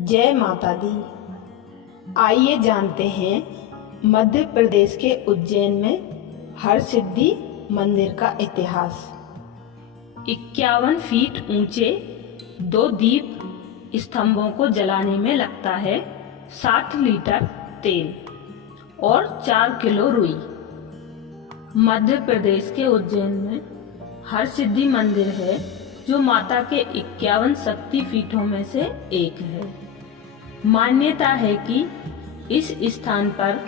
जय माता दी। आइए जानते हैं मध्य प्रदेश के उज्जैन में हरसिद्धि मंदिर का इतिहास। 51 फीट ऊंचे 2 दीप स्तंभों को जलाने में लगता है 60 लीटर तेल और 4 किलो रुई। मध्य प्रदेश के उज्जैन में हरसिद्धि मंदिर है जो माता के 51 शक्ति पीठों में से एक है। मान्यता है कि इस स्थान पर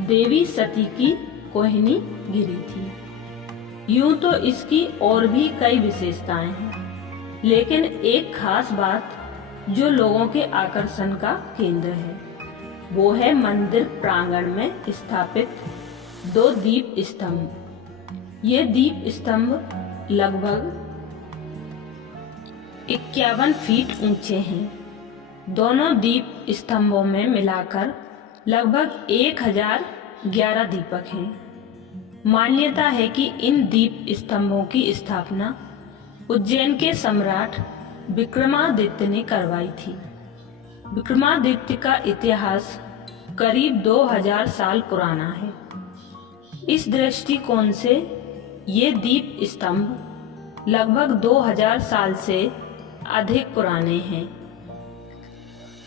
देवी सती की कोहिनी गिरी थी। यूं तो इसकी और भी कई विशेषताएं हैं, लेकिन एक खास बात जो लोगों के आकर्षण का केंद्र है वो है मंदिर प्रांगण में स्थापित 2 दीप स्तंभ। ये दीप स्तंभ लगभग 51 फीट ऊंचे हैं। दोनों दीप स्तंभों में मिलाकर लगभग 1011 दीपक हैं। मान्यता है कि इन दीप स्तंभों की स्थापना उज्जैन के सम्राट विक्रमादित्य ने करवाई थी। विक्रमादित्य का इतिहास करीब 2000 साल पुराना है। इस दृष्टिकोण से ये दीप स्तंभ लगभग 2000 साल से अधिक पुराने हैं।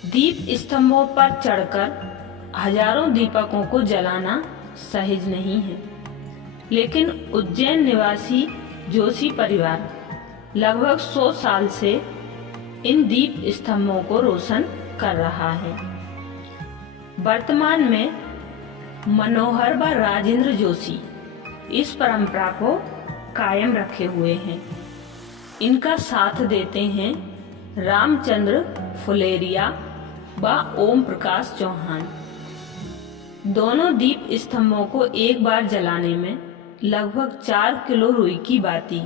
दीप स्तंभों पर चढ़कर हजारों दीपकों को जलाना सहज नहीं है, लेकिन उज्जैन निवासी जोशी परिवार लगभग 100 साल से इन दीप स्तंभों को रोशन कर रहा है। वर्तमान में मनोहर व राजेंद्र जोशी इस परंपरा को कायम रखे हुए हैं। इनका साथ देते हैं रामचंद्र फुलेरिया व ओम प्रकाश चौहान। दोनों दीप स्तंभों को एक बार जलाने में लगभग 4 किलो रुई की बाती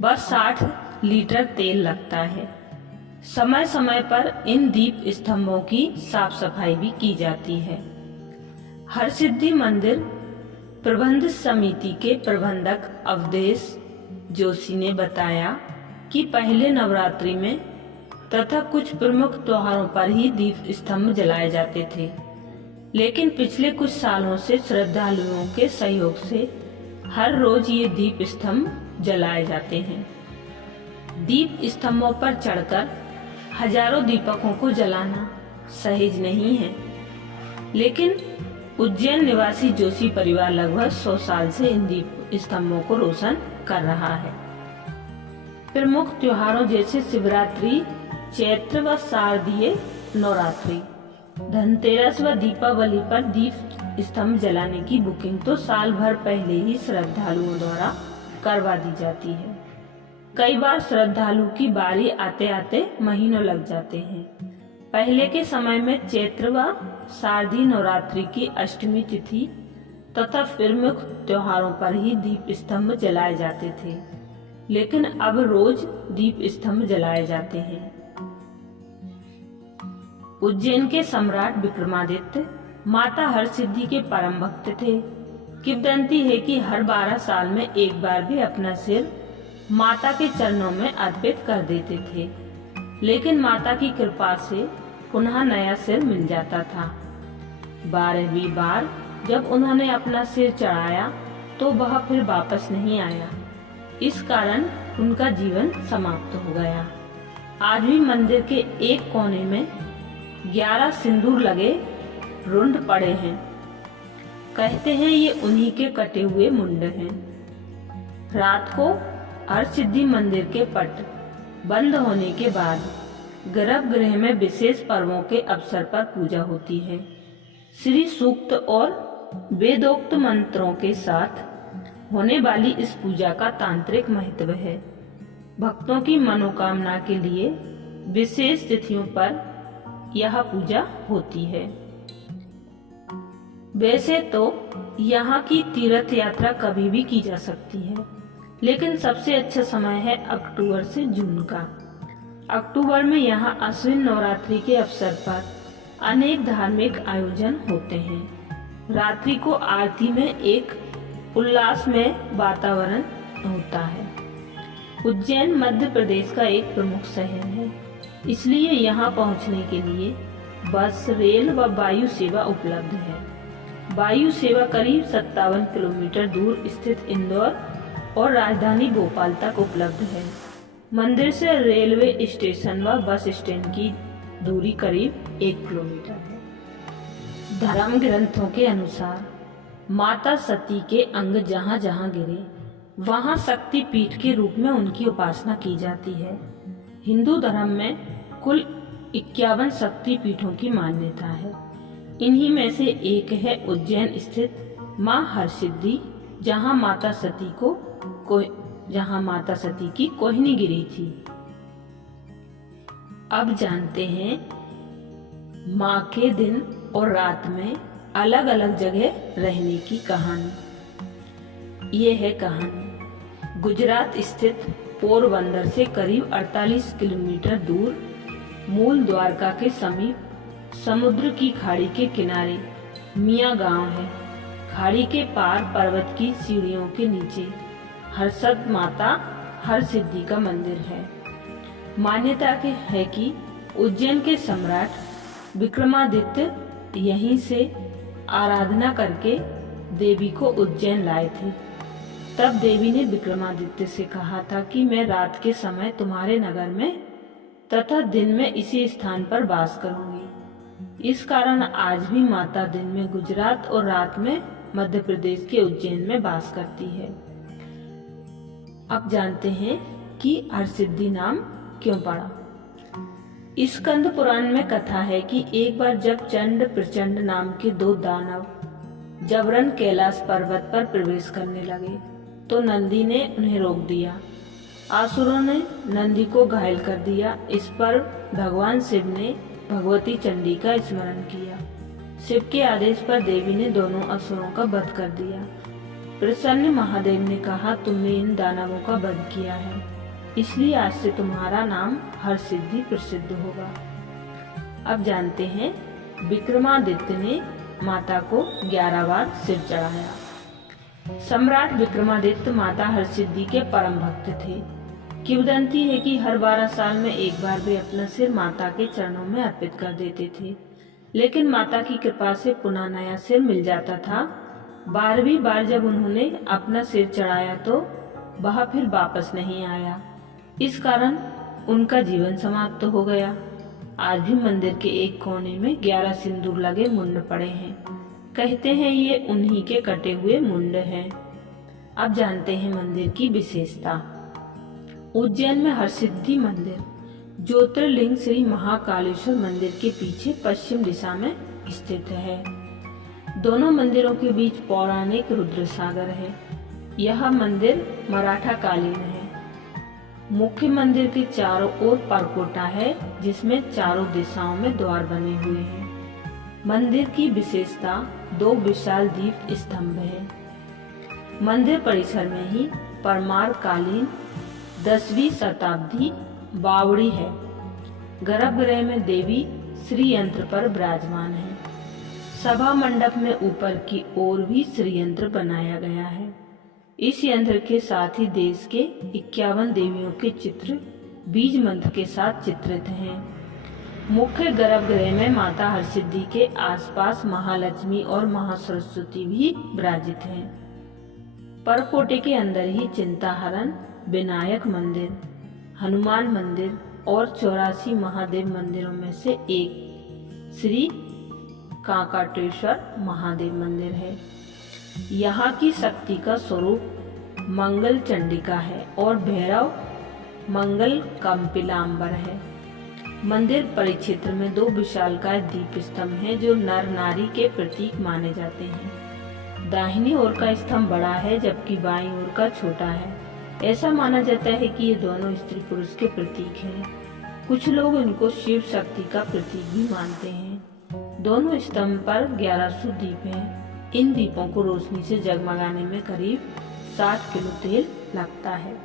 व 60 लीटर तेल लगता है। समय समय पर इन दीप स्तंभों की साफ सफाई भी की जाती है। हरसिद्धि मंदिर प्रबंध समिति के प्रबंधक अवधेश जोशी ने बताया कि पहले नवरात्रि में तथा कुछ प्रमुख त्योहारों पर ही दीप स्तंभ जलाए जाते थे, लेकिन पिछले कुछ सालों से श्रद्धालुओं के सहयोग से हर रोज ये दीप स्तंभ जलाए जाते हैं। दीप स्तंभों पर चढ़कर हजारों दीपकों को जलाना सहज नहीं है, लेकिन उज्जैन निवासी जोशी परिवार लगभग 100 साल से इन दीप स्तंभों को रोशन कर रहा है। प्रमुख त्योहारों जैसे शिवरात्रि, चैत्र व शारदीय नवरात्रि, धनतेरस व दीपावली पर दीप स्तंभ जलाने की बुकिंग तो साल भर पहले ही श्रद्धालुओं द्वारा करवा दी जाती है। कई बार श्रद्धालु की बारी आते आते महीनों लग जाते हैं। पहले के समय में चैत्र व शारदीय नवरात्रि की अष्टमी तिथि तथा प्रमुख त्योहारों पर ही दीप स्तंभ जलाए जाते थे, लेकिन अब रोज दीप स्तंभ जलाए जाते हैं। उज्जैन के सम्राट विक्रमादित्य माता हरसिद्धि के परम भक्त थे। किंवदंती है कि हर 12 साल में एक बार भी अपना सिर माता के चरणों में अर्पित कर देते थे, लेकिन माता की कृपा से पुनः नया सिर मिल जाता था। 12वीं बार जब उन्होंने अपना सिर चढ़ाया तो वह फिर वापस नहीं आया। इस कारण उनका जीवन समाप्त हो गया। आज भी मंदिर के एक कोने में 11 सिंदूर लगे रुंड पड़े हैं। कहते हैं ये उन्हीं के कटे हुए मुंड हैं। रात को हरसिद्धि मंदिर के पट बंद होने के बाद गर्भगृह में विशेष पर्वों के अवसर पर पूजा होती है। श्री सूक्त और वेदोक्त मंत्रों के साथ होने वाली इस पूजा का तांत्रिक महत्व है। भक्तों की मनोकामना के लिए विशेष तिथियों पर यह पूजा होती है। वैसे तो यहाँ की तीर्थ यात्रा कभी भी की जा सकती है, लेकिन सबसे अच्छा समय है अक्टूबर से जून का। अक्टूबर में यहाँ अश्विन नवरात्रि के अवसर पर अनेक धार्मिक आयोजन होते हैं। रात्रि को आरती में एक उल्लासमय वातावरण होता है। उज्जैन मध्य प्रदेश का एक प्रमुख शहर है। इसलिए यहाँ पहुँचने के लिए बस, रेल व वायु सेवा उपलब्ध है। वायु सेवा करीब 57 किलोमीटर दूर स्थित इंदौर और राजधानी भोपाल तक उपलब्ध है। मंदिर से रेलवे स्टेशन व बस स्टैंड की दूरी करीब 1 किलोमीटर है। धर्म ग्रंथों के अनुसार माता सती के अंग जहाँ जहाँ गिरे वहाँ शक्ति पीठ के रूप में उनकी उपासना की जाती है। हिंदू धर्म में कुल 51 शक्ति पीठों की मान्यता है। इन्हीं में से एक है उज्जैन स्थित माँ हरसिद्धि, जहाँ माता सती की कोहिनी गिरी थी। अब जानते हैं माँ के दिन और रात में अलग अलग जगह रहने की कहानी। ये है कहानी। गुजरात स्थित पोरबंदर से करीब 48 किलोमीटर दूर मूल द्वारका के समीप समुद्र की खाड़ी के किनारे मियाँ गांव है। खाड़ी के पार पर्वत की सीढ़ियों के नीचे हर्षद माता हरसिद्धि का मंदिर है। मान्यता है कि उज्जैन के सम्राट विक्रमादित्य यहीं से आराधना करके देवी को उज्जैन लाए थे। तब देवी ने विक्रमादित्य से कहा था कि मैं रात के समय तुम्हारे नगर में तथा दिन में इसी स्थान पर वास करूंगी। इस कारण आज भी माता दिन में गुजरात और रात में मध्य प्रदेश के उज्जैन में वास करती है। अब जानते हैं कि हरसिद्धि नाम क्यों पड़ा। स्कंद पुराण में कथा है कि एक बार जब चंड प्रचंड नाम के 2 दानव जबरन कैलाश पर्वत पर प्रवेश करने लगे तो नंदी ने उन्हें रोक दिया। असुरों ने नंदी को घायल कर दिया। इस पर भगवान शिव ने भगवती चंडी का स्मरण किया। शिव के आदेश पर देवी ने दोनों असुरों का वध कर दिया। प्रसन्न महादेव ने कहा, तुमने इन दानवों का वध किया है, इसलिए आज से तुम्हारा नाम हरसिद्धि प्रसिद्ध होगा। अब जानते हैं विक्रमादित्य ने माता को 11 बार सिर चढ़ाया। सम्राट विक्रमादित्य माता हरसिद्धि के परम भक्त थे। किंवदंती है कि हर 12 साल में एक बार वे अपना सिर माता के चरणों में अर्पित कर देते थे, लेकिन माता की कृपा से पुनः नया सिर मिल जाता था। 12वीं बार जब उन्होंने अपना सिर चढ़ाया तो वह फिर वापस नहीं आया। इस कारण उनका जीवन समाप्त हो गया। आज भी मंदिर के एक कोने में 11 सिंदूर लगे मुंड पड़े हैं। कहते हैं ये उन्हीं के कटे हुए मुंड हैं। अब जानते हैं मंदिर की विशेषता। उज्जैन में हरसिद्धि मंदिर ज्योतिर्लिंग श्री महाकालेश्वर मंदिर के पीछे पश्चिम दिशा में स्थित है। दोनों मंदिरों के बीच पौराणिक रुद्र सागर है। यह मंदिर मराठा कालीन है। मुख्य मंदिर के चारों ओर परकोटा है, जिसमें चारों दिशाओं में द्वार बने हुए हैं। मंदिर की विशेषता 2 विशाल दीप स्तंभ है। मंदिर परिसर में ही परमार कालीन 10वीं शताब्दी बावड़ी है। गर्भगृह में देवी श्री यंत्र पर विराजमान है। सभा मंडप में ऊपर की ओर भी श्री यंत्र बनाया गया है। इस यंत्र के साथ ही देश के 51 देवियों के चित्र बीज मंत्र के साथ चित्रित हैं। मुख्य गर्भगृह में माता हरसिद्धि के आसपास महालक्ष्मी और महासरस्वती भी विराजित हैं। परकोटे के अंदर ही चिंताहरण, विनायक मंदिर, हनुमान मंदिर और 84 महादेव मंदिरों में से एक श्री काकटेश्वर महादेव मंदिर है। यहाँ की शक्ति का स्वरूप मंगल चंडिका है और भैरव मंगल कपिलांबर है। मंदिर परिक्षेत्र में 2 विशालकाय दीप स्तंभ हैं जो नर नारी के प्रतीक माने जाते हैं। दाहिनी ओर का स्तंभ बड़ा है जबकि बाईं ओर का छोटा है। ऐसा माना जाता है कि ये दोनों स्त्री पुरुष के प्रतीक हैं। कुछ लोग इनको शिव शक्ति का प्रतीक भी मानते हैं। दोनों स्तंभ पर 1100 दीप हैं। इन दीपों को रोशनी से जगमगाने में करीब 60 किलो तेल लगता है।